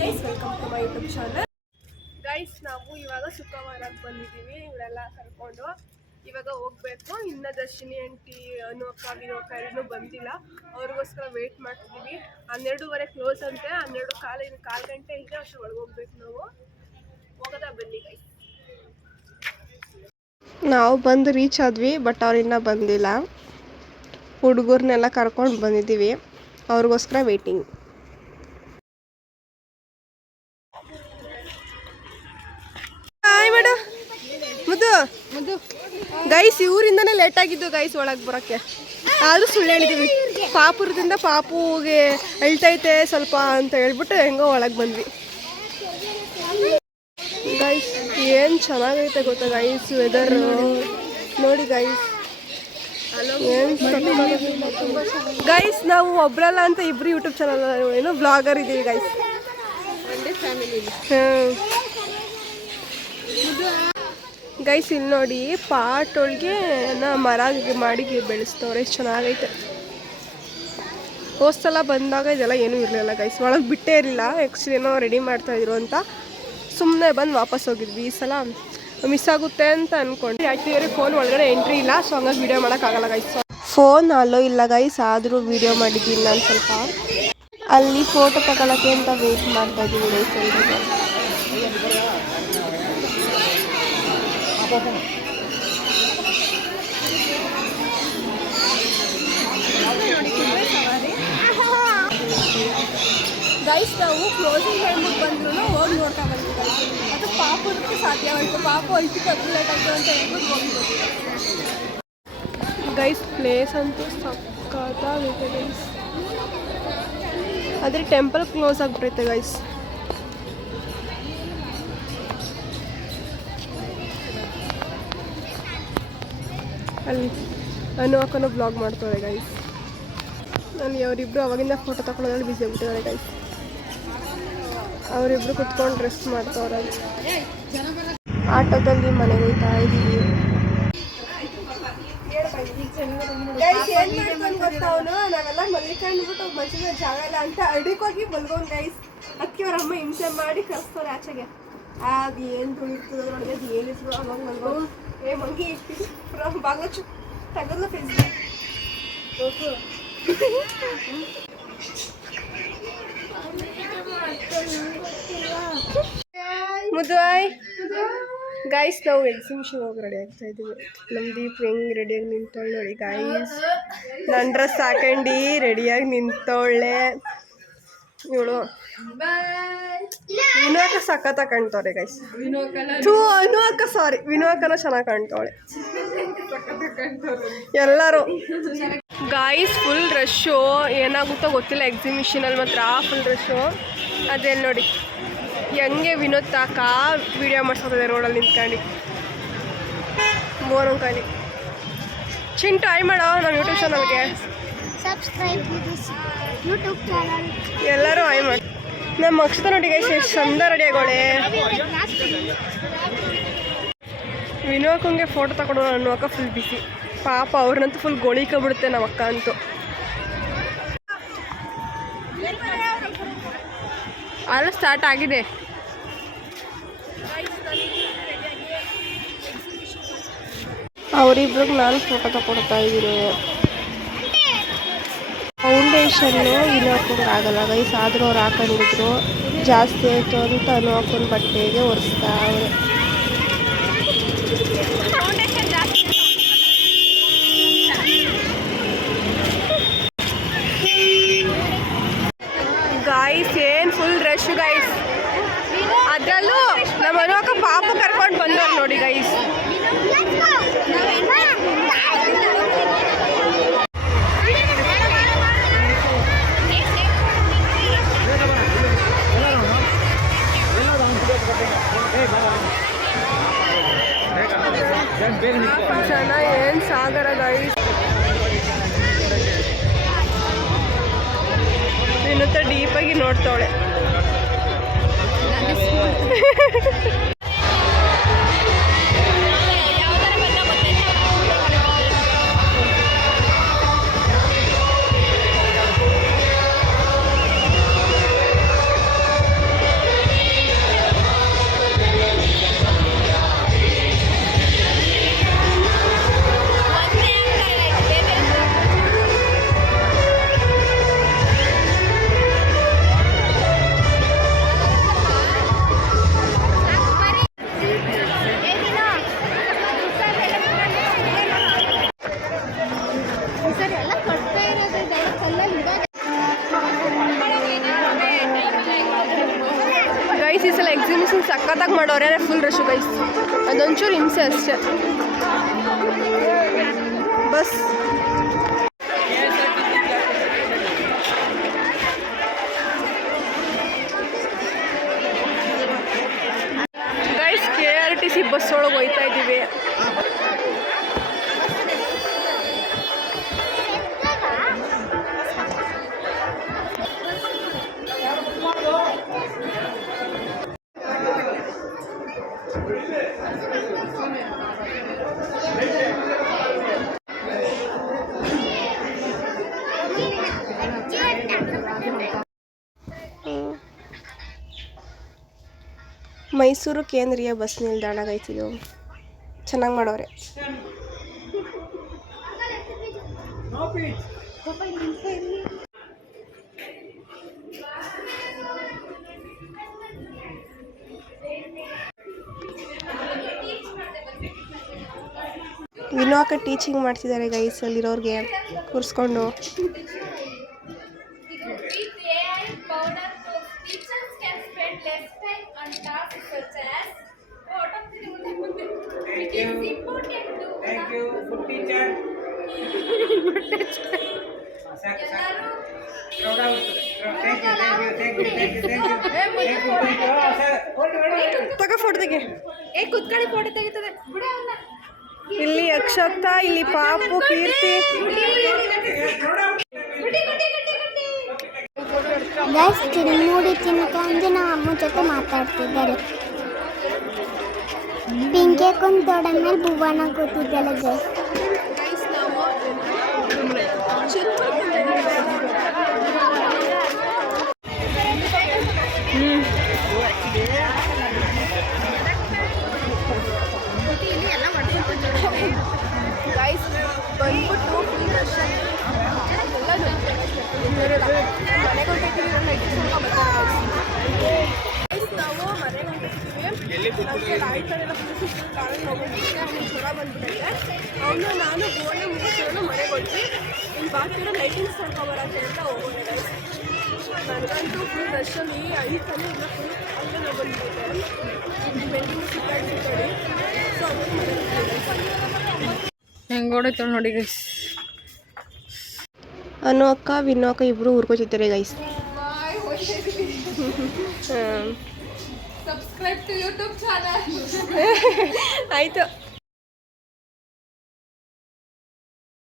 Guys, welcome to my YouTube channel. Guys, ನಾವು ಇವಾಗ ಶುಕ್ರವಾರಕ್ಕೆ ಬಂದಿದ್ದೀವಿ. ಇವರೆಲ್ಲ ಕರ್ಕೊಂಡು ಇವಾಗ ಹೋಗ್ಬೇಕು. ಇನ್ನು ದರ್ಶಿನಿ ಆಂಟಿ ಅನು ಅಕ್ಕ ಇನ್ನೂ ಬಂದಿಲ್ಲ. ಅವ್ರಿಗೋಸ್ಕರ ವೇಟ್ ಮಾಡ್ತಿದ್ದೀವಿ. 12:15 ಕ್ಲೋಸ್ ಅಂತೆ. 12 ಗಂಟೆ ಇದೆ. ಅಷ್ಟು ಒಳಗೆ ಹೋಗ್ಬೇಕು. ನಾವು ಹೋಗೋದಾ? ಬನ್ನಿ ಗೈಸ್. ನಾವು ಬಂದು ರೀಚ್ ಆದ್ವಿ, ಬಟ್ ಅವ್ರು ಇನ್ನೂ ಬಂದಿಲ್ಲ. ಹುಡುಗರ್ನೆಲ್ಲ ಕರ್ಕೊಂಡು ಬಂದಿದ್ದೀವಿ. ಅವ್ರಿಗೋಸ್ಕರ ವೇಟಿಂಗ್. Hi madam. ಮುದ್ದು ಗೈಸ್, ಇವರಿಂದನೇ ಲೇಟ್ ಆಗಿದ್ದು ಗೈಸ್ ಒಳಗೆ ಬರೋಕ್ಕೆ. ಆದರೂ ಸುಳ್ಳು ಹೇಳಿದ್ದೀವಿ. ಪಾಪುರದಿಂದ ಪಾಪುಗೆ ಅಳ್ತೈತೆ ಸ್ವಲ್ಪ ಅಂತ ಹೇಳ್ಬಿಟ್ಟು ಹೆಂಗೋ ಒಳಗೆ ಬಂದ್ವಿ. ಗೈಸ್, ಏನು ಚೆನ್ನಾಗೈತೆ ಗೊತ್ತಾ ಗೈಸ್, ವೆದರ್ ನೋಡಿ ಗೈಸ್. ಗೈಸ್, ನಾವು ಒಬ್ರಲ್ಲ ಅಂತ ಇಬ್ರು ಯೂಟ್ಯೂಬ್ ಚಾನಲ್ ಏನು ಬ್ಲಾಗರ್ ಇದ್ದೀವಿ ಗೈಸ್. ಗೈಸ್, ಇಲ್ಲಿ ನೋಡಿ, ಪಾಟ್ ಒಳಗೆ ಮರ ಮಾಡಿ ಬೆಳೆಸ್ತವ್ರೆ. ಎಷ್ಟು ಚೆನ್ನಾಗೈತೆ. ಹೋದ್ಸಲ ಬಂದಾಗ ಇದೆಲ್ಲ ಏನೂ ಇರಲಿಲ್ಲ ಗೈಸ್. ಒಳಗೆ ಬಿಟ್ಟೇ ಇರಲಿಲ್ಲ. ಆ್ಯಕ್ಚುಲಿ ಏನೋ ರೆಡಿ ಮಾಡ್ತಾಯಿದ್ರು ಅಂತ ಸುಮ್ಮನೆ ಬಂದು ವಾಪಸ್ ಹೋಗಿದ್ವಿ. ಈ ಸಲ ಮಿಸ್ ಆಗುತ್ತೆ ಅಂತ ಅಂದ್ಕೊಂಡು. ಆ್ಯಕ್ಚುಲಿ ಫೋನ್ ಒಳಗಡೆ ಎಂಟ್ರಿ ಇಲ್ಲ, ಸೊ ಹಂಗಾಗಿ ವೀಡಿಯೋ ಮಾಡೋಕ್ಕಾಗಲ್ಲ ಗೈಸ್. ಫೋನ್ ಅಲ್ಲೋ ಇಲ್ಲ ಗೈಸ್, ಆದರೂ ವೀಡಿಯೋ ಮಾಡಿದ್ದೀನಿ ನಾನು ಸ್ವಲ್ಪ. ಅಲ್ಲಿ ಫೋಟೋ ತಗೊಳ್ಳೋಕ್ಕೆ ಅಂತ ವೆಯ್ಟ್ ಮಾಡ್ತಾಯಿದ್ದೀವಿ ಗೈಸ್. ಗೈಸ್, ನಾವು ಕ್ಲೋಸಿಂಗ್ ಟೈಮಿಗೆ ಬಂದ್ರು ಹೋಗಿ ನೋಡ್ತಾ ಬಂದ್ವಿ. ಅದು ಪಾಪುದಕ್ಕೆ ಸಾಧ್ಯವಾಯಿತು. ಪಾಪು ಐದು ಲೇಟ್ ಆಯಿತು ಅಂತ ಹೇಳ್ಬಿಟ್ಟು ಹೋಗಿದ್ವಿ ಗೈಸ್. ಪ್ಲೇಸ್ ಅಂತೂ ಸಕ್ಕತ್ತಾಗೈತೆ ಗೈಸ್. ಆದರೆ ಟೆಂಪಲ್ ಕ್ಲೋಸ್ ಆಗಿಬಿಟ್ಟೈತೆ ಗೈಸ್. ಅಲ್ಲಿ ಅನು ಅಕ್ಕನೂ ಬ್ಲಾಗ್ ಮಾಡ್ತಾಳೆ ಗೈಸ್. ನಾನು ಅವರಿಬ್ಬರು ಅವಾಗಿಂದ ಫೋಟೋ ತಗೊಳ್ಳೋದ್ರಲ್ಲಿ ಬಿಸಿ ಆಗಿಬಿಟ್ಟಿದ್ದಾರೆ ಗೈಸ್. ಅವರಿಬ್ಬರು ಕುತ್ಕೊಂಡು ರೆಸ್ಟ್ ಮಾಡ್ತಾವ್ರೆ. ಆಟೋದಲ್ಲಿ ಮನೆಗೆ ಹೋಗ್ತಾ ಇದ್ದೀವಿ. ನಾವೆಲ್ಲ ಮಲ್ಕೊಂಡ್ಬಿಟ್ಟು ಮನುಷ್ಯನ ಜಾಗ ಇಲ್ಲ ಅಂತ ಅಡಿಕೋಗಿ ಮಲ್ಗೊಂಡು ಗೈಸ್. ಅದಕ್ಕೆ ಅವ್ರ ಅಮ್ಮ ಹಿಂಸೆ ಮಾಡಿ ಕರೆಸ್ತವ್ರೆ ಆಚೆಗೆ. ಅದು ಏನು ತುಳಿತದ ನೋಡಿ, ಅದು ಏನಿದ್ರು ಅವಾಗ ಮಲ್ಕೊಂಡು ಏ ಮಂಗಿ ಬಾಗ್ಲಚ್ಚು ತಗಲ್ಲ ಫೇಸ್ಬುಕ್. ಮುದ್ವಾಯ್ ಗೈಸ್, ನಾವು ಎಕ್ಸಿಬಿಷನ್ ಹೋಗಿ ರೆಡಿ ಆಗ್ತಾ ಇದ್ದೀವಿ. ನಮ್ಮ ದೀಪ್ ಹೆಂಗೆ ರೆಡಿಯಾಗಿ ನಿಂತವಳೆ ನೋಡಿ ಗೈಸ್. ನನ್ನ ಡ್ರೆಸ್ ಹಾಕೊಂಡು ರೆಡಿಯಾಗಿ ನಿಂತವಳೆ ಇವಳು. ವಿನು ಅಕ್ಕ ಸಖತ್ತ ಕಾಣ್ತವ್ರೆ ಗೈಸ್. ಅನು ಅಕ್ಕ ಸಾರಿ, ವಿನು ಅಕ್ಕನ ಚೆನ್ನಾಗಿ ಕಾಣ್ತವಳೆ. ಎಲ್ಲರೂ ಗಾಯ್ಸ್ ಫುಲ್ ರಶ್ಶು. ಏನಾಗುತ್ತೋ ಗೊತ್ತಿಲ್ಲ ಎಕ್ಸಿಬಿಷನಲ್ಲಿ ಮಾತ್ರ ಫುಲ್ ರಶ್ಶು. ಅದೇ ನೋಡಿ ಹೆಂಗೆ ವಿನೋದ್ ತಾಕ ವಿಡಿಯೋ ಮಾಡ್ಸೋದಿದೆ ರೋಡಲ್ಲಿ ನಿಂತ್ಕೊಂಡು. ಬೋರಂಕಾಲಿ ಚಿಂಟು ಆಯ್ ಮಾಡೋ ನಮ್ಮ ಯೂಟ್ಯೂಬ್ ಚಾನಲ್ಗೆ ಎಲ್ಲರೂ ಆಯ್ ಮಾಡಿ. ನಮ್ಮ ಅಕ್ಷತ ನೋಡಿ ಗೈಸ್ ಎಷ್ಟು ಚಂದ ರೆಡಿ ಆಗೋಳೆ. ವಿನೋಕಂಗೆ ಫೋಟೋ ತಗೊಂಡು ಅನ್ನೋ ಅಕ್ಕ ಫುಲ್ ಬಿಸಿ. ಪಾಪ ಅವ್ರನ್ನಂತೂ ಫುಲ್ ಗೋಳಿಕೊಂಡ್ಬಿಡುತ್ತೆ ನಮ್ಮ ಅಕ್ಕ ಅಂತೂ. ಅಲ್ಲ ಸ್ಟಾರ್ಟ್ ಆಗಿದೆ. ಅವರಿಬ್ರಿಗೆ ನಾನು ಫೋಟೋ ತಗೊಡ್ತಾ ಇದ್ದೀನಿ. ಫೌಂಡೇಶನ್ನು ಇನ್ನೂ ಹಾಕೋಕೆ ಆಗಲ್ಲ ಗೈಸ್. ಆದರೂ ಅವ್ರು ಹಾಕೊಂಡಿದ್ರು. ಜಾಸ್ತಿ ಆಯಿತು ಅಂತ ಅನು ಹಾಕೊಂಡು ಬಟ್ಟೆಗೆ ಒರೆಸ್ತಾ ಅವರು. ಗಾಯ್ಸ್ ಏನು ಫುಲ್ ರಶ್ ಗೈಸ್. ಅದರಲ್ಲೂ ನಮ್ಮ ಅನು ಅಕ್ಕ ಪಾಪ ಕರ್ಕೊಂಡು ಬಂದವ್ರು ನೋಡಿ ಗೈಸ್. ಜನ ಏನು ಸಾಗರ ಗೈಸ್. ಇನ್ನಂತ ಡೀಪಾಗಿ ನೋಡ್ತಾವಳೆ. ಈ ಸಲ ಎಕ್ಸಿಬಿಷನ್ ಸಖತ್ತಾಗಿ ಮಾಡೋರೆ, ಫುಲ್ ರಶು ಗೈಸ್. ಅದೊಂಚೂರು ಹಿಂಸೆ ಅಷ್ಟೇ. ಬಸ್ ಗೈಸ್ KRTC ಬಸ್ ಒಳಗೆ ಹೋಗ್ತಾ ಇದ್ದೀವಿ. ಮೈಸೂರು ಕೇಂದ್ರೀಯ ಬಸ್ ನಿಲ್ದಾಣ ಗೈಸ್, ಇದು ಚೆನ್ನಾಗಿ ಮಾಡೋರೆ. ವಿನೋಕ ಟೀಚಿಂಗ್ ಮಾಡ್ತಿದ್ದಾರೆ ಗೈಸ್ ಅಲ್ಲಿರೋರಿಗೆ ಕೂರಿಸ್ಕೊಂಡು. ಫೋಟೋ ತೆಗಿ. ಇಲ್ಲಿ ಅಕ್ಷತ, ಇಲ್ಲಿ ಪಾಪು, ಕೀರ್ತಿ. ಮೂಡಿ ತಿನ್ನಕ ಅಂದ್ರೆ ನಾವು ಅಮ್ಮ ಜೊತೆ ಮಾತಾಡ್ತಿದ್ದಾರೆ. ಪಿಂಕೆ ಕುಂತ ದೊಡ್ಡ ಮೇಲೆ ಭುವನ ಕೂತಿದ್ದಲ್ಲ ಗೈಸ್. ಗೈಸ್ ಬಂದ್ಬಿಟ್ಟು ಫುಲ್ ರಶ್ ಎಲ್ಲ ಮನೆಗೆ ಹೊಂಟಿದ್ದೀವಿ. ನಾವು ಮನೆಗೆ ಹೊಂಟಿದ್ದೀವಿ. ಆಯ್ತಾರೆಲ್ಲ ಫುಲ್ ಕಾರಲ್ಲಿ ಹೋಗ್ಬಿಟ್ಟಿದ್ದೆ, ಜ್ವರ ಬಂದ್ಬಿಟ್ಟಿದೆ. ಅವನು ನಾನು ಗೋಡೆ ಮುಗಿಸ್ಕೊಂಡು ಮನೆಗೆ ಹೊಂಟಿ ಇನ್ನು ಬಾಕಿರೋ ಲೈಟಿಂಗ್ಸ್ ತಗೊಂಬರಕ್ಕೆ ಅಂತ ಹೋಗೋಣ ಗೈಸ್. ನನಗಂತೂ ಫುಲ್ ರಶಲ್ಲಿ ಐತಾನೆ ಇಲ್ಲ, ಫುಲ್ ಅಲ್ಲೇ ನಾವು ಬಂದ್ಬಿಟ್ಟಿದ್ದೆ. ಬೆಂಡಿಂಗ್ ಸಿಕ್ಕಾಡ್ತಿದ್ದೇವೆ. ಸೊ ಹೆಂಗೆ ಓಡೈತಳು ನೋಡಿ ಗೈಸ್. ಅನು ಅಕ್ಕ ವಿನ್ನು ಅಕ್ಕ ಇಬ್ಬರು ಊರ್ಕೋತಿದ್ದಾರೆ guys. Subscribe to YouTube channel. ಆಯಿತು.